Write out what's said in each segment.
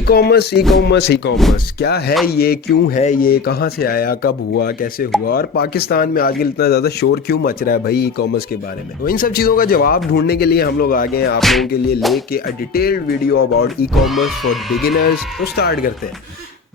E commerce क्या है ये, क्यों है ये, कहाँ से आया, कब हुआ, कैसे हुआ और पाकिस्तान में आजकल इतना ज़्यादा शोर क्यों मच रहा है भाई ई कॉमर्स के बारे में। तो इन सब चीज़ों का जवाब ढूंढने के लिए हम लोग आ गए हैं आप लोगों के लिए लेके a detailed video about e commerce for beginners. तो स्टार्ट करते हैं।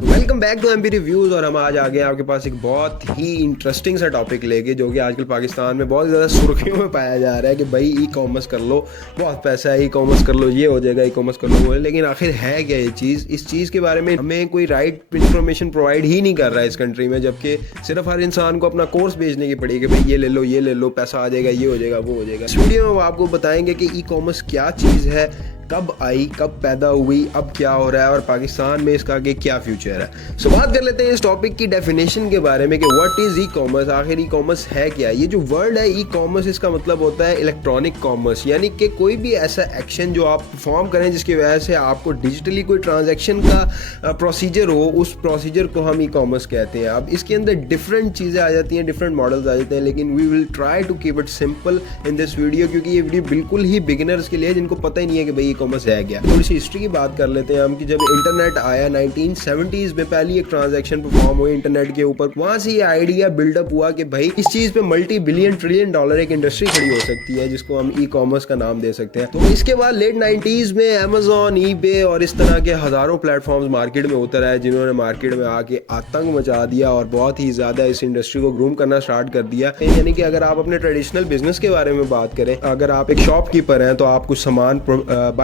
Welcome back to MP reviews. और हम आज आ गए आपके पास एक बहुत ही इंटरेस्टिंग सा टॉपिक लेके, जो कि आजकल पाकिस्तान में बहुत ज़्यादा सुर्खियों में पाया जा रहा है कि भाई ई कॉमर्स कर लो, बहुत पैसा है, ई कॉमर्स कर लो, ये हो जाएगा, ई कॉमर्स कर लो वो है। लेकिन आखिर है क्या ये चीज़? इस चीज़ के बारे में हमें कोई राइट इन्फॉर्मेशन प्रोवाइड ही नहीं कर रहा है इस कंट्री में, जबकि सिर्फ हर इंसान को अपना कोर्स बेचने की पड़ेगी कि भाई ये ले लो, पैसा आ जाएगा, ये हो जाएगा, वो हो जाएगा। इस वीडियो में हम आपको बताएंगे कि ई कॉमर्स क्या चीज़ है, कब आई, कब पैदा हुई, अब क्या हो रहा है और पाकिस्तान में इसका आगे क्या फ्यूचर है। सो बात कर लेते हैं इस टॉपिक की डेफिनेशन के बारे में कि व्हाट इज ई कॉमर्स, आखिर ई कॉमर्स है क्या। ये जो वर्ड है ई कॉमर्स, इसका मतलब होता है इलेक्ट्रॉनिक कॉमर्स, यानी कि कोई भी ऐसा एक्शन जो आप परफॉर्म करें जिसकी वजह से आपको डिजिटली कोई ट्रांजैक्शन का प्रोसीजर हो, उस प्रोसीजर को हम ई कॉमर्स कहते हैं। अब इसके अंदर डिफरेंट चीज़ें आ जाती हैं, डिफरेंट मॉडल्स आ जाते हैं, लेकिन we will try to keep it simple in this video, क्योंकि ये वीडियो बिल्कुल ही बिगिनर्स के लिए जिनको पता ही नहीं है कि भाई ई कॉमर्स है क्या। थोड़ी सी हिस्ट्री की बात कर लेते हैं हम कि जब इंटरनेट आया 1970s में पहली एक ट्रांजैक्शन परफॉर्म हुई इंटरनेट के ऊपर, वहां से ये आइडिया बिल्डअप हुआ कि भाई इस चीज पे मल्टी बिलियन ट्रिलियन डॉलर एक इंडस्ट्री खड़ी हो सकती है जिसको हम ई कॉमर्स का नाम दे सकते हैं। तो इसके बाद लेट 90s में अमेजोन, ईबे और इस तरह के हजारों प्लेटफॉर्म्स मार्केट में उतर आए, जिन्होंने मार्केट में आके आतंक मचा दिया और बहुत ही ज्यादा इस इंडस्ट्री को ग्रूम करना स्टार्ट कर दिया। यानी कि अगर आप अपने ट्रेडिशनल बिजनेस के बारे में बात करें, अगर आप एक शॉपकीपर हैं तो आप कुछ सामान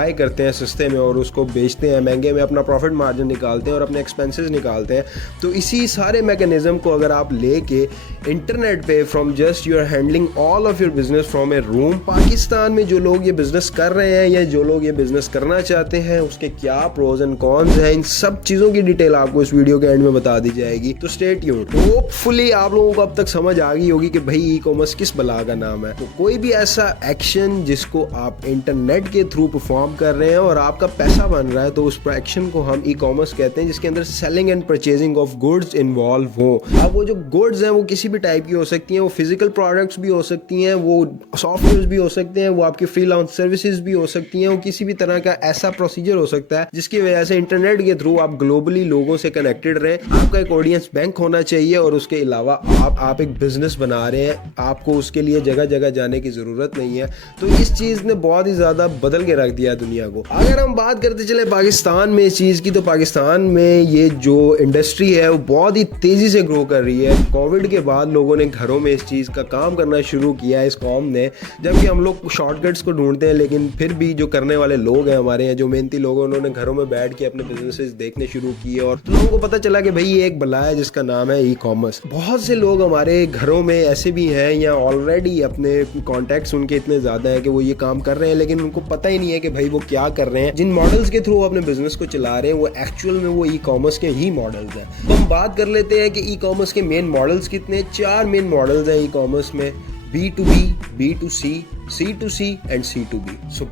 बाय करते हैं सस्ते में और उसको बेचते हैं महंगे में, अपना प्रॉफिट मार्जिन निकालते हैं और अपने एक्सपेंसेस निकालते हैं। तो इसी सारे मैकेनिज्म को अगर आप लेके इंटरनेट पे from just you are handling all of your business from a room, Pakistan में जो लोग ये बिजनेस कर रहे हैं या जो लोग ये बिजनेस करना चाहते हैं उसके क्या प्रोज एंड कॉन्स हैं, इन सब चीज़ों की डिटेल आपको इस वीडियो के एंड में बता दी जाएगी। तो स्टे ट्यून्ड। होपफुली आप लोगों को अब तक समझ आ गई होगी कि भाई ई कॉमर्स किस बला का नाम है। तो कोई भी ऐसा एक्शन जिसको आप इंटरनेट के थ्रू परफॉर्म कर रहे हैं और आपका पैसा बन रहा है, तो उस एक्शन को हम ई कॉमर्स कहते हैं, जिसके अंदर selling and purchasing of goods involve हो। अब वो जो गुड्स हैं वो किसी भी टाइप की हो सकती हैं, वो फिजिकल प्रोडक्ट्स भी हो सकती हैं, वो सॉफ्टवेयर भी हो सकते हैं, वो आपकी फ्रीलांस सर्विसेज भी हो सकती हैं, वो किसी भी तरह का ऐसा प्रोसीजर हो सकता है जिसकी वजह से इंटरनेट के थ्रू आप ग्लोबली लोगों से कनेक्टेड रहें। आपका एक ऑडियंस बैंक होना चाहिए और उसके अलावा आप एक बिजनेस बना रहे हैं, आपको उसके लिए जगह जगह जाने की ज़रूरत नहीं है। तो इस चीज़ ने बहुत ही ज़्यादा बदल के रख दिया दुनिया को। अगर हम बात करते चले पाकिस्तान में इस चीज़ की, तो पाकिस्तान में ये जो इंडस्ट्री है वो बहुत ही तेज़ी से ग्रो कर रही है। कोविड के बाद लोगों ने घरों में इस चीज़ का काम करना शुरू किया इस कौम ने, जबकि हम लोग शॉर्टकट्स को ढूंढते हैं, लेकिन फिर भी जो करने वाले लोग हैं हमारे यहाँ, जो मेहनती लोग हैं, उन्होंने घरों में बैठ के अपने बिजनेसेस देखने शुरू किए और तो लोगों को पता चला कि भाई ये एक बला है जिसका नाम है ई कॉमर्स। बहुत से लोग हमारे घरों में ऐसे भी हैं या ऑलरेडी अपने कॉन्टैक्ट्स उनके इतने ज़्यादा हैं कि वो ये काम कर रहे हैं, लेकिन उनको पता ही नहीं है कि भाई वो क्या कर रहे हैं। जिन मॉडल्स के थ्रू अपने बिजनेस को चला रहे हैं वो एक्चुअल में वो ई कॉमर्स के ही मॉडल्स हैं। तो हम बात कर लेते हैं कि ई कॉमर्स के मेन मॉडल्स कितने। 4 मेन मॉडल्स हैं ई कॉमर्स में: B2B, B2C, C2C and C2B। So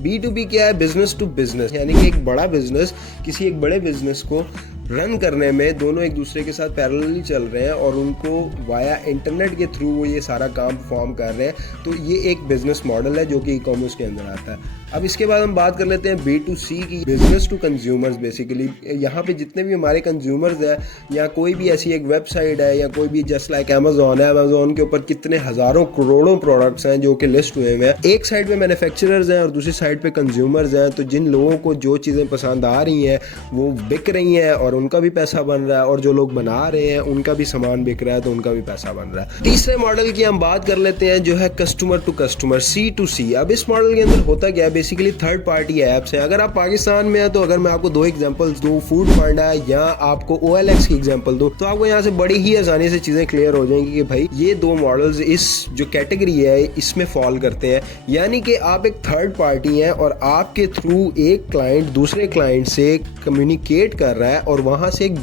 B2B क्या है? बिजनेस टू बिजनेस, यानी कि एक बड़ा बिजनेस किसी एक बड़े बिजनेस को रन करने में दोनों एक दूसरे के साथ पैरेलली चल रहे हैं और उनको वाया इंटरनेट के थ्रू वो ये सारा काम परफॉर्म कर रहे हैं। तो ये एक बिजनेस मॉडल है जो कि ई कॉमर्स के अंदर आता है। अब इसके बाद हम बात कर लेते हैं B2C की, बिजनेस टू कंज्यूमर्स। बेसिकली यहाँ पे जितने भी हमारे कंज्यूमर्स हैं या कोई भी ऐसी एक वेबसाइट है या कोई भी जस्ट लाइक अमेजोन है, अमेजोन के ऊपर कितने हज़ारों करोड़ों प्रोडक्ट्स हैं जो कि लिस्ट हुए हुए हैं। एक साइड पे मैन्युफैक्चरर्स हैं और दूसरी साइड पे कंज्यूमर्स हैं। तो जिन लोगों को जो चीज़ें पसंद आ रही हैं वो बिक रही हैं और उनका भी पैसा बन रहा है, और जो लोग बना रहे हैं उनका भी सामान बिक रहा है तो उनका भी पैसा बन रहा है। तीसरे मॉडल की हम बात कर लेते हैं जो है कस्टमर टू कस्टमर, C2C। अब इस मॉडल के अंदर होता क्या है? बेसिकली थर्ड पार्टी ऐप्स हैं। अगर आप पाकिस्तान में हैं तो अगर मैं आपको 2 एग्जांपल्स दूं, फूड पांडा या आपको OLX की एग्जांपल दूं, तो आपको यहाँ से बड़ी ही आसानी से चीज़ें क्लियर हो जाएंगी कि भाई ये 2 मॉडल्स इस जो कैटेगरी है इसमें फॉल करते हैं। यानी कि आप एक थर्ड पार्टी हैं और आपके थ्रू एक क्लाइंट दूसरे क्लाइंट से कम्युनिकेट कर रहा है और वहां से एक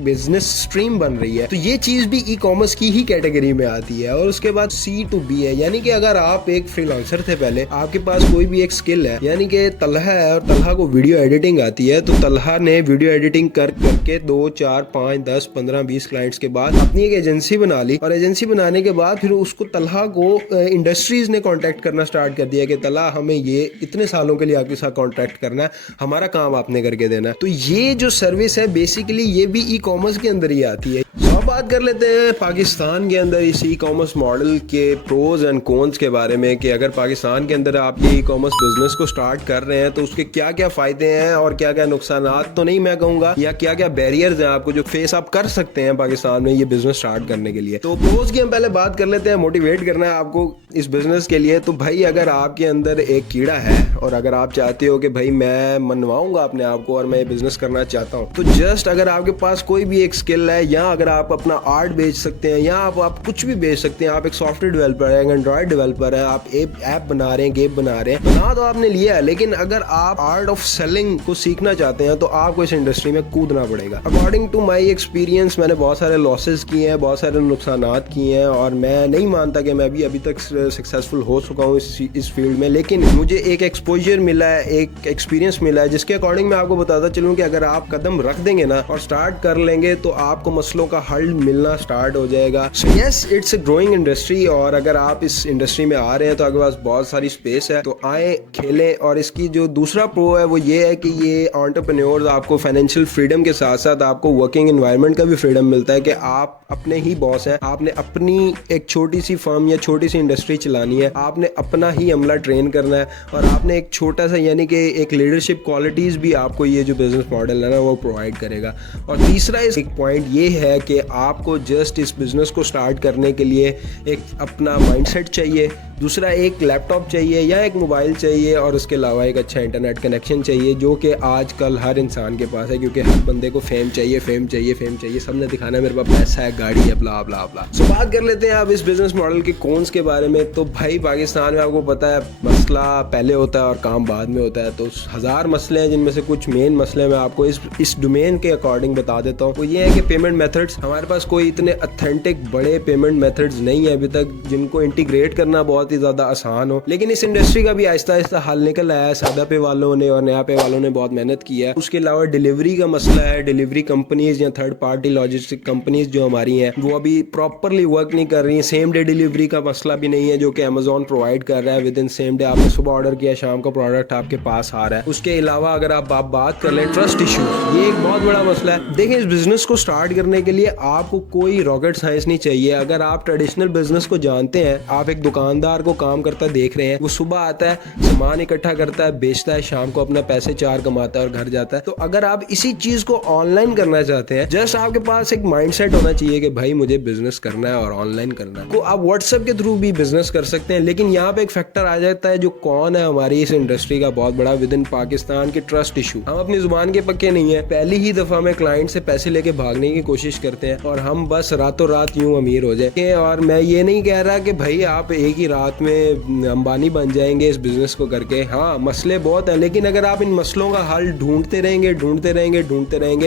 बिजनेस स्ट्रीम बन रही है। तो ये चीज भी ई कॉमर्स की ही कैटेगरी में आती है। और उसके बाद C2B है, यानी कि अगर आप एक फ्रीलांसर थे पहले, आपके पास कोई भी एक स्किल है, यानी कि तलहा है और तलहा को वीडियो एडिटिंग आती है, तो तलहा ने वीडियो एडिटिंग करके 2, 4, 5, 10, 15, 20 क्लाइंट्स के बाद अपनी एक एजेंसी बना ली। और एजेंसी बनाने के बाद फिर उसको तलहा को इंडस्ट्रीज ने कॉन्टैक्ट करना स्टार्ट कर दिया कि तलहा हमें ये इतने सालों के लिए आपके साथ कॉन्ट्रैक्ट करना है, हमारा काम आपने करके देना है। तो ये जो सर्विस है बेसिकली ये भी ई कॉमर्स के अंदर ही आती है। तो अब बात कर लेते हैं पाकिस्तान के अंदर इस ई कॉमर्स मॉडल के प्रोज एंड कॉन्स के बारे में, कि अगर पाकिस्तान के अंदर आप ये ई कॉमर्स बिजनेस को स्टार्ट कर रहे हैं तो उसके क्या क्या फायदे हैं और क्या क्या नुकसान तो नहीं मैं कहूंगा, या क्या क्या बैरियर्स हैं आपको जो फेस आप कर सकते हैं पाकिस्तान में ये बिजनेस स्टार्ट करने के लिए। तो प्रोज की हम पहले बात कर लेते हैं। मोटिवेट करना है आपको इस बिजनेस के लिए, तो भाई अगर आपके अंदर एक कीड़ा है और अगर आप चाहते हो कि भाई मैं मनवाऊंगा अपने आप को और मैं ये बिजनेस करना चाहता हूँ, तो जस्ट अगर आपके पास कोई भी एक स्किल है, या अगर आप अपना आर्ट बेच सकते हैं, या आप कुछ भी बेच सकते हैं, आप एक सॉफ्टवेयर डेवलपर है, एंड्रॉइड डेवलपर है, आप ऐप बना रहे हैं, गेम बना रहे हैं, बना तो आपने लिया है, लेकिन अगर आप आर्ट ऑफ सेलिंग को सीखना चाहते हैं तो आपको इस इंडस्ट्री में कूदना पड़ेगा। अकॉर्डिंग टू माई एक्सपीरियंस मैंने बहुत सारे लॉसेस किए हैं, बहुत सारे नुकसानात किए हैं, और मैं नहीं मानता कि मैं भी अभी तक सक्सेसफुल हो चुका हूँ इस फील्ड में, लेकिन मुझे एक एक्सपोजर मिला है, एक एक्सपीरियंस मिला है, जिसके अकॉर्डिंग मैं आपको बताता चलूँ कि अगर आप कदम रख देंगे ना और स्टार्ट कर लेंगे तो आपको मसलों का हल मिलना स्टार्ट हो जाएगा। So yes, it's a growing industry, और अगर आप इस इंडस्ट्री में आ रहे हैं तो आपके पास बहुत सारी स्पेस है, तो आए खेलें। और इसकी जो दूसरा प्रो है वो ये है कि ये एंटरप्रेन्योर्स आपको फाइनेंशियल फ्रीडम के साथ साथ आपको वर्किंग एनवायरनमेंट का भी फ्रीडम मिलता है कि आप अपने ही बॉस हैं, आपने अपनी एक छोटी सी फर्म या छोटी सी इंडस्ट्री चलानी है, आपने अपना ही अमला ट्रेन करना है, और आपने एक छोटा सा यानी कि एक लीडरशिप क्वालिटीज़ भी आपको ये जो बिजनेस मॉडल है ना वो प्रोवाइड करेगा। और तीसरा एक पॉइंट ये है कि आपको जस्ट इस बिजनेस को स्टार्ट करने के लिए एक अपना माइंडसेट चाहिए, दूसरा एक लैपटॉप चाहिए या एक मोबाइल चाहिए, और उसके अलावा एक अच्छा इंटरनेट कनेक्शन चाहिए, जो कि आजकल हर इंसान के पास है, क्योंकि हर बंदे को फेम चाहिए, सबने दिखाना है मेरे पास पैसा है, गाड़ी है, ब्ला ब्ला ब्ला। सो बात कर लेते हैं अब इस बिजनेस मॉडल के कॉन्स के बारे में। तो भाई पाकिस्तान में आपको पता है मसला पहले होता है और काम बाद में होता है, तो 1000 मसले हैं, जिनमें से कुछ मेन मसले मैं आपको इस डोमेन के अकॉर्डिंग बता देता हूँ। वो ये है कि पेमेंट मेथड्स, हमारे पास कोई इतने ऑथेंटिक बड़े पेमेंट मेथड्स नहीं है अभी तक जिनको इंटीग्रेट करना बहुत ही ज़्यादा आसान हो, लेकिन इस इंडस्ट्री का भी आहिस्ता आहिस्ता हल निकल आया है। सादा पे वालों ने और नया पे वालों ने बहुत मेहनत की है। उसके अलावा डिलीवरी का मसला है, डिलीवरी कंपनीज या थर्ड पार्टी लॉजिस्टिक कंपनीज जो हमारी हैं वो अभी प्रॉपरली वर्क नहीं कर रही हैं। सेम डे डिलीवरी का मसला भी नहीं है जो कि अमेजोन प्रोवाइड कर रहा है, विद इन सेम डे आपने सुबह ऑर्डर किया, शाम का प्रोडक्ट आपके पास आ रहा है। उसके अलावा अगर आप बात कर लें ट्रस्ट इशू, ये एक बहुत बड़ा मसला है। देखिए, इस बिजनेस को स्टार्ट करने के लिए आपको कोई रॉकेट साइंस नहीं चाहिए। अगर आप ट्रेडिशनल बिजनेस को जानते हैं, आप एक दुकानदार को काम करता देख रहे हैं, वो सुबह आता है, सामान इकट्ठा करता है, बेचता है, शाम को अपना पैसे 4 कमाता है और घर जाता है। तो अगर आप इसी चीज को ऑनलाइन करना चाहते हैं, जस्ट आपके पास एक माइंडसेट होना चाहिए कि भाई मुझे बिजनेस करना है और ऑनलाइन करना है। तो आप व्हाट्सएप के थ्रू भी बिजनेस कर सकते हैं, लेकिन यहाँ पे एक फैक्टर आ जाता है जो कौन है हमारी इस इंडस्ट्री का बहुत बड़ा विद इन पाकिस्तान की ट्रस्ट इशू। हम अपनी जुबान के पक्के नहीं है, पहली ही दफा में क्लाइंट से पैसे लेके भागने की कोशिश करते हैं और हम बस रातों रात यूं अमीर हो जाए। और मैं ये नहीं कह रहा कि भाई आप एक ही रात में अंबानी बन जाएंगे इस बिजनेस को करके। हाँ, मसले बहुत है, लेकिन अगर आप इन मसलों का हल ढूंढते रहेंगे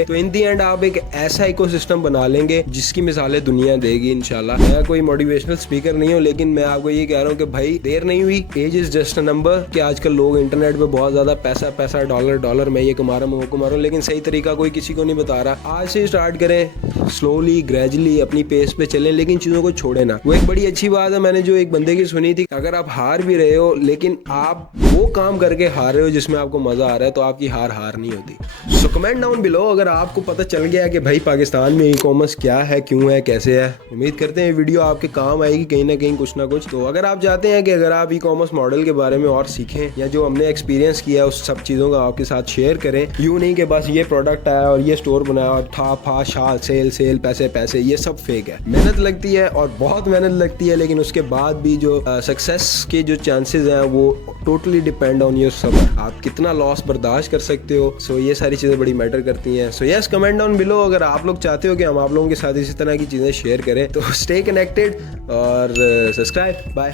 तो इन दी एंड आप एक ऐसा इकोसिस्टम बना लेंगे जिसकी मिसालें दुनिया देगी इंशाल्लाह। मैं कोई मोटिवेशनल स्पीकर नहीं हूँ, लेकिन मैं आपको ये कह रहा हूँ कि भाई देर नहीं हुई, age is just a number. कि आजकल लोग इंटरनेट पे बहुत ज्यादा पैसा डॉलर मैं ये कमा रहा हूँ, वो कमा रहा हूँ, लेकिन सही तरीका कोई किसी को नहीं बता रहा। आज से स्टार्ट करें, स्लोली ग्रेजुअली अपनी पेस पे चलें, लेकिन चीजों को छोड़े ना। वो एक बड़ी अच्छी बात है, मैंने जो एक बंदे की सुनी थी, अगर आप हार भी रहे हो लेकिन आप वो काम करके हार रहे हो जिसमें आपको मजा आ रहा है, तो आपकी हार नहीं होती। सो कमेंट डाउन बिलो अगर आपको पता चल गया कि भाई पाकिस्तान में ई कॉमर्स क्या है, क्यों है, कैसे है। उम्मीद करते हैं वीडियो आपके काम आएगी कहीं ना कहीं, कुछ ना कुछ। तो अगर आप चाहते हैं कि अगर आप ई कॉमर्स मॉडल के बारे में और सीखें या जो हमने एक्सपीरियंस किया उस सब चीज़ों का आपके साथ शेयर करें, यूँ नहीं कि बस ये प्रोडक्ट आया और ये स्टोर बनाया और था शाल सेल पैसे, ये सब फेक है। मेहनत लगती है और बहुत मेहनत लगती है, लेकिन उसके बाद भी जो सक्सेस के जो चांसेस हैं वो टोटली डिपेंड ऑन योर सब्र। आप कितना लॉस बर्दाश्त कर सकते हो। सो ये सारी चीज़ें बड़ी मैटर करती हैं। So yes, comment down below अगर आप लोग चाहते हो कि हम आप लोगों के साथ इसी तरह की चीज़ें शेयर करें। तो स्टे कनेक्टेड और सब्सक्राइब। बाय।